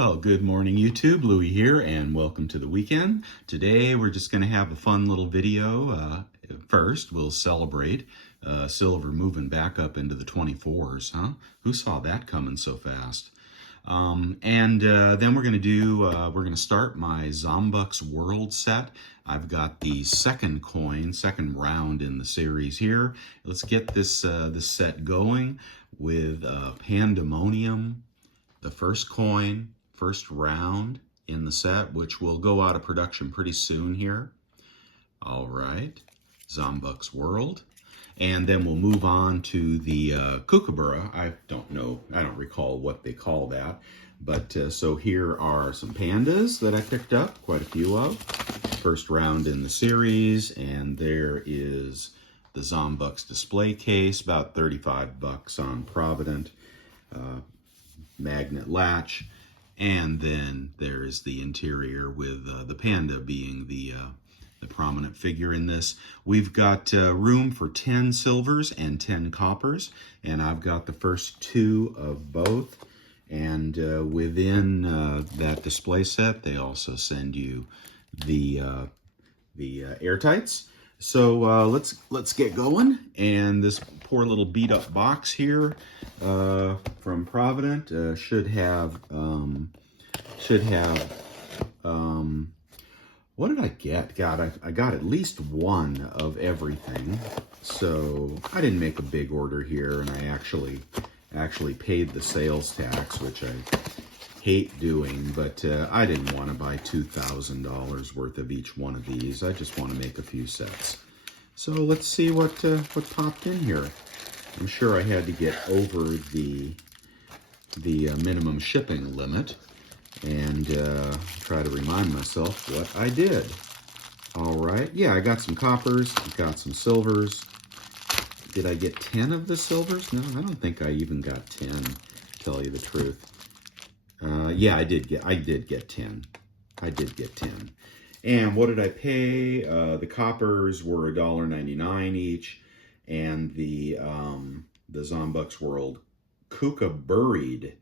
Well, good morning YouTube, Louie here, and welcome to the weekend. Today we're just going to have a fun little video. First, we'll celebrate silver moving back up into the 24s, huh? Who saw that coming so fast? Then we're going to start my Zombucks World set. I've got the second round in the series here. Let's get this set going with Pandemonium, the first coin, first round in the set, which will go out of production pretty soon here. All right, Zombucks World. And then we'll move on to the Kookaburra. I don't recall what they call that. But so here are some pandas that I picked up, quite a few of. First round in the series, and there is the Zombucks display case, about 35 bucks on Provident. Magnet latch, and then there is the interior with the panda being the prominent figure in this. We've got room for 10 silvers and 10 coppers, and I've got the first two of both. And within that display set, they also send you the airtights. So let's get going. And this poor little beat up box here from Provident should have what did I get? God, I got at least one of everything. So I didn't make a big order here, and I actually paid the sales tax, which I hate doing, but I didn't want to buy $2,000 worth of each one of these. I just want to make a few sets. So let's see what popped in here. I'm sure I had to get over the minimum shipping limit and try to remind myself what I did. All right, yeah, I got some coppers, got some silvers. Did I get 10 of the silvers? No, I don't think I even got 10, to tell you the truth. Yeah, I did get 10. I did get 10. And what did I pay? The coppers were $1.99 each, and the Zombucks World Kookaburried.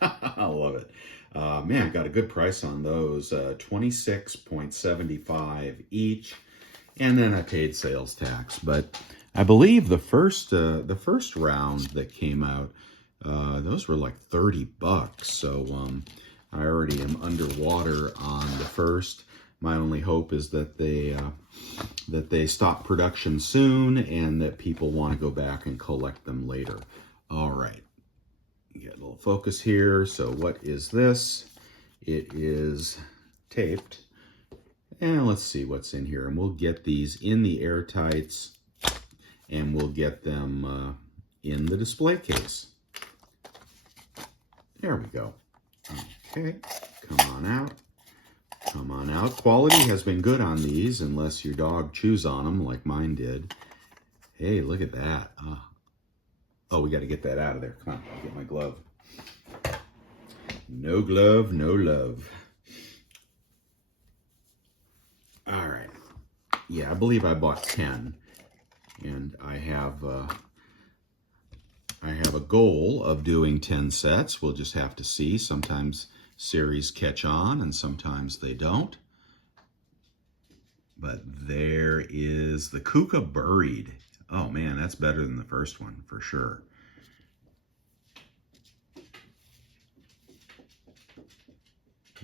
I love it. Man, got a good price on those. 26.75 each, and then I paid sales tax. But I believe the first round that came out, those were like 30 bucks. So I already am underwater on the first. My only hope is that they stop production soon and that people want to go back and collect them later. All right, get a little focus here. So what is this? It is taped. And let's see what's in here. And we'll get these in the airtights, and we'll get them in the display case. There we go. Okay, come on out. Come on out. Quality has been good on these, unless your dog chews on them like mine did. Hey, look at that. Oh, we got to get that out of there. Come on, I'll get my glove. No glove, no love. All right. Yeah, I believe I bought 10, and I have a goal of doing 10 sets. We'll just have to see. Sometimes series catch on and sometimes they don't. But there is the Kookaburried. Oh man, that's better than the first one for sure.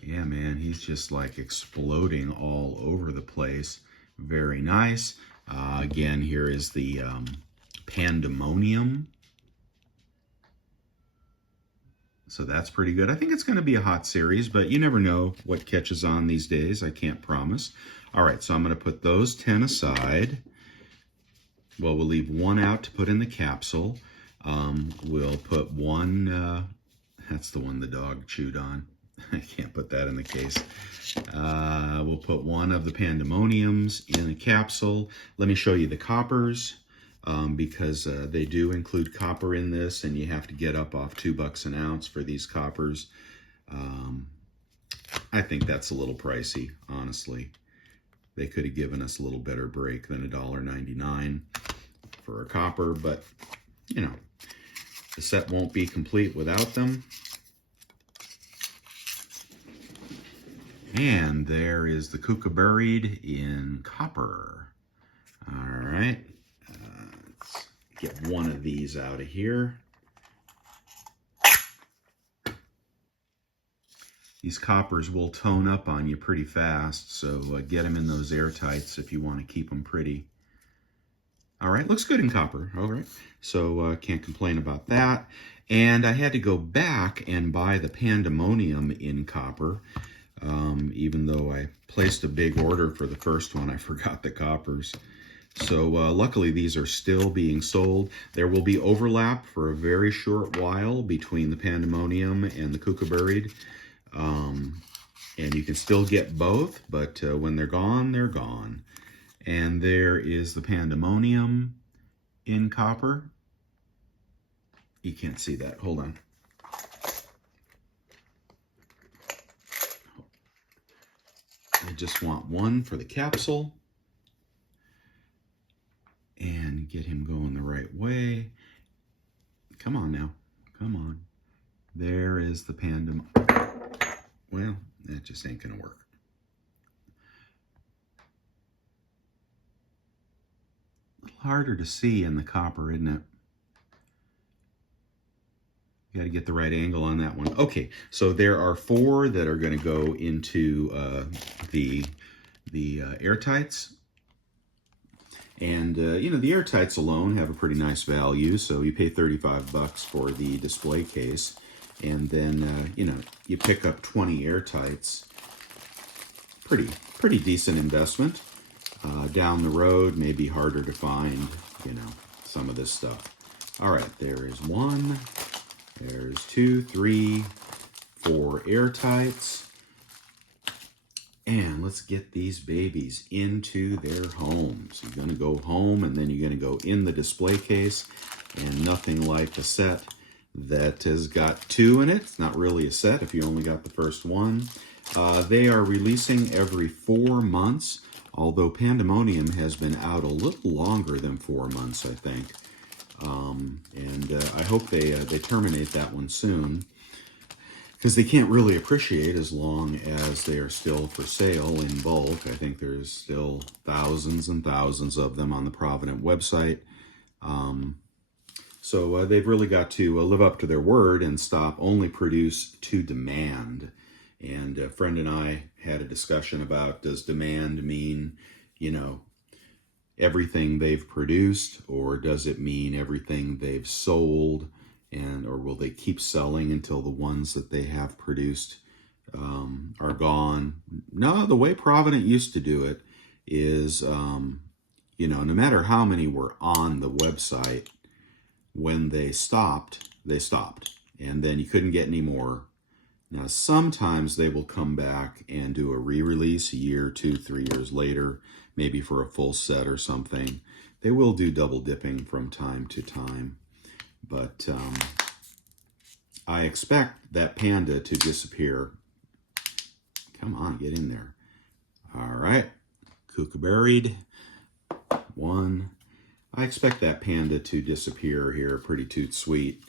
Yeah, man, he's just like exploding all over the place. Very nice. Again, here is the Pandemonium. So that's pretty good. I think it's going to be a hot series, but you never know what catches on these days. I can't promise. All right, so I'm going to put those 10 aside. Well, we'll leave one out to put in the capsule. We'll put one, that's the one the dog chewed on. I can't put that in the case. We'll put one of the Pandemoniums in the capsule. Let me show you the coppers. Because they do include copper in this, and you have to get up off $2 an ounce for these coppers. I think that's a little pricey, honestly. They could have given us a little better break than $1.99 for a copper, but you know. The set won't be complete without them. And there is the Kookaburra in copper. All right, let's get one of these out of here. These coppers will tone up on you pretty fast, so get them in those airtights if you want to keep them pretty. All right, looks good in copper. All right, so can't complain about that. And I had to go back and buy the Pandemonium in copper. Even though I placed a big order for the first one, I forgot the coppers. So luckily these are still being sold. There will be overlap for a very short while between the Pandemonium and the Kookaburra. And you can still get both, but when they're gone, they're gone. And there is the Pandemonium in copper. You can't see that. Hold on. I just want one for the capsule and get him going the right way. Come on now. Come on. There is the Pandemonium. Well, that just ain't going to work. A little harder to see in the copper, isn't it? You got to get the right angle on that one. Okay, so there are 4 that are going to go into the airtights. And, you know, the airtights alone have a pretty nice value, so you pay $35 for the display case. And then, you know, you pick up 20 airtights. Pretty decent investment. Down the road, maybe harder to find, you know, some of this stuff. All right, there is 1. There's 2, 3, 4 airtights. And let's get these babies into their homes. You're going to go home, and then you're going to go in the display case. And nothing like a set that has got 2 in it. It's not really a set if you only got the first one. They are releasing every 4 months, although Pandemonium has been out a little longer than 4 months, I think. I hope they terminate that one soon, because they can't really appreciate as long as they are still for sale in bulk. I think there's still thousands and thousands of them on the Provident website. So they've really got to live up to their word and stop only produce to demand. And a friend and I had a discussion about, does demand mean, you know, everything they've produced, or does it mean everything they've sold, and or will they keep selling until the ones that they have produced are gone? No, the way Provident used to do it is, you know, no matter how many were on the website, when they stopped, and then you couldn't get any more. Now, sometimes they will come back and do a re-release a year, 2, 3 years later, maybe for a full set or something. They will do double dipping from time to time. But I expect that panda to disappear. Come on, get in there. All right, Kookaburra, 1. I expect that panda to disappear here pretty toot sweet.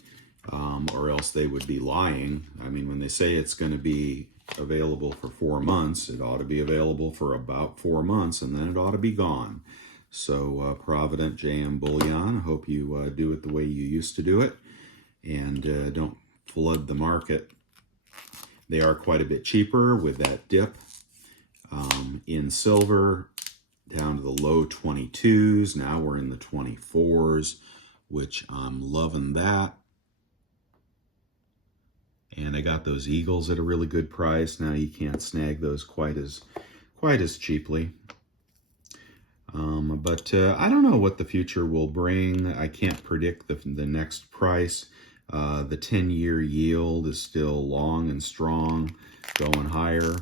Or else they would be lying. I mean, when they say it's going to be available for 4 months, it ought to be available for about 4 months, and then it ought to be gone. So Provident JM Bullion, I hope you do it the way you used to do it, and don't flood the market. They are quite a bit cheaper with that dip in silver, down to the low 22s. Now we're in the 24s, which I'm loving that. And I got those eagles at a really good price. Now you can't snag those quite as cheaply. But I don't know what the future will bring. I can't predict the next price. The 10-year yield is still long and strong, going higher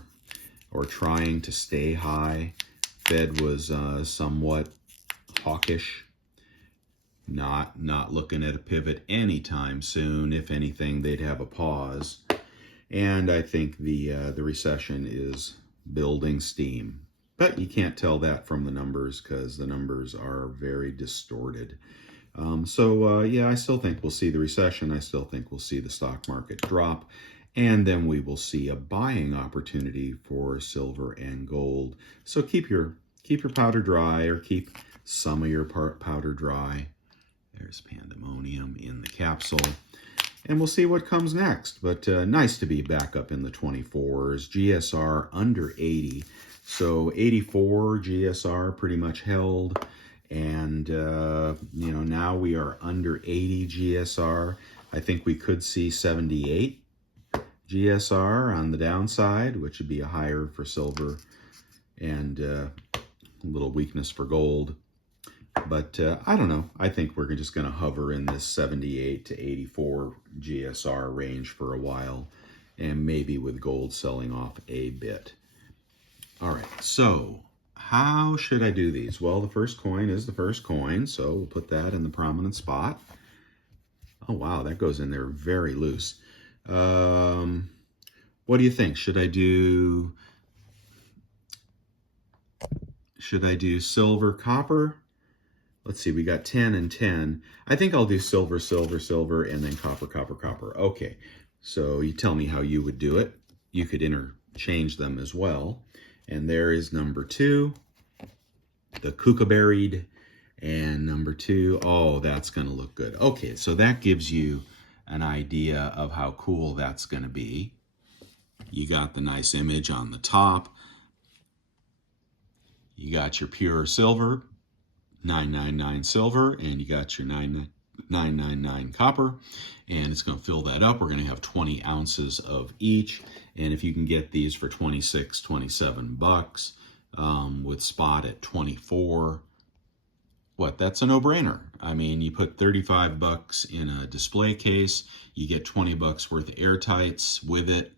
or trying to stay high. Fed was somewhat hawkish. Not looking at a pivot anytime soon. If anything, they'd have a pause. And I think the recession is building steam. But you can't tell that from the numbers, because the numbers are very distorted. Yeah, I still think we'll see the recession. I still think we'll see the stock market drop. And then we will see a buying opportunity for silver and gold. So keep your powder dry, or keep some of your powder dry. There's pandemonium in the capsule. And we'll see what comes next. But nice to be back up in the 24s. GSR under 80. So 84 GSR pretty much held. And, now we are under 80 GSR. I think we could see 78 GSR on the downside, which would be a higher for silver and a little weakness for gold. But I don't know. I think we're just going to hover in this 78 to 84 GSR range for a while, and maybe with gold selling off a bit. All right, so how should I do these? Well, the first coin is the first coin, so we'll put that in the prominent spot. Oh, wow, that goes in there very loose. What do you think? Should I do silver, copper? Let's see, we got 10 and 10. I think I'll do silver, silver, silver, and then copper, copper, copper. Okay, so you tell me how you would do it. You could interchange them as well. And there is number 2, the kookaberried, and number 2. Oh, that's going to look good. Okay, so that gives you an idea of how cool that's going to be. You got the nice image on the top. You got your pure silver, 999 silver, and you got your 999 copper, and it's going to fill that up. We're going to have 20 ounces of each, and if you can get these for 26, 27 bucks, with spot at 24, that's a no-brainer. I mean, you put 35 bucks in a display case, you get 20 bucks worth of airtights with it,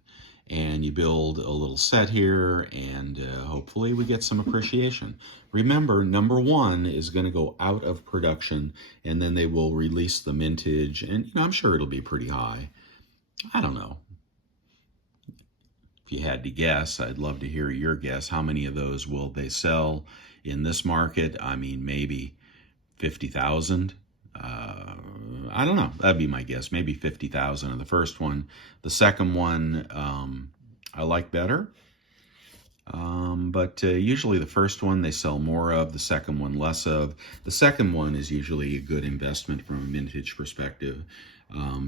and you build a little set here, and hopefully we get some appreciation. Remember, number 1 is going to go out of production, and then they will release the mintage, and I'm sure it'll be pretty high. I don't know. If you had to guess, I'd love to hear your guess. How many of those will they sell in this market? I mean, maybe 50,000. I don't know. That'd be my guess. Maybe 50,000 of the first one. The second one, I like better. But usually the first one they sell more of, the second one less of. The second one is usually a good investment from a vintage perspective.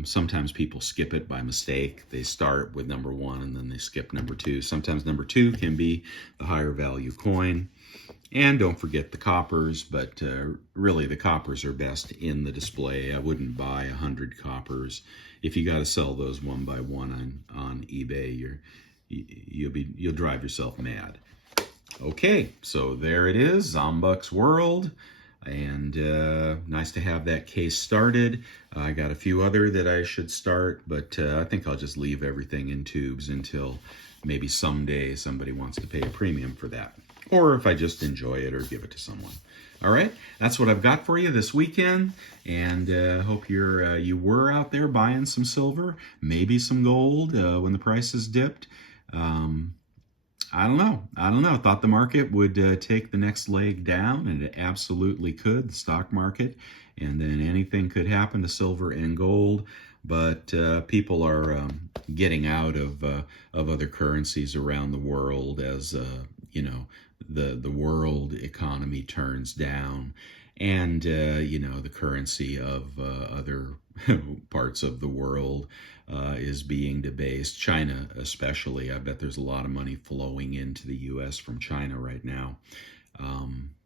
Sometimes people skip it by mistake. They start with number 1 and then they skip number 2. Sometimes number 2 can be the higher value coin. And don't forget the coppers, but really the coppers are best in the display. I wouldn't buy 100 coppers. If you got to sell those one by one on eBay, you'll drive yourself mad. Okay, so there it is, Zombucks World, and nice to have that case started. I got a few other that I should start, but I think I'll just leave everything in tubes until maybe someday somebody wants to pay a premium for that. Or if I just enjoy it or give it to someone. All right, that's what I've got for you this weekend, and hope you were out there buying some silver, maybe some gold when the prices dipped. I don't know. Thought the market would take the next leg down, and it absolutely could, the stock market, and then anything could happen to silver and gold. But people are getting out of other currencies around the world as the world economy turns down, and the currency of other parts of the world is being debased. China especially. I bet there's a lot of money flowing into the U.S. from China right now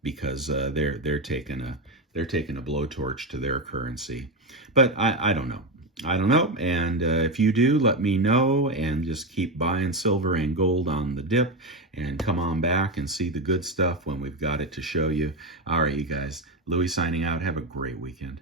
because they're taking a blowtorch to their currency. But I don't know. And if you do, let me know, and just keep buying silver and gold on the dip, and come on back and see the good stuff when we've got it to show you. All right, you guys, Louis signing out. Have a great weekend.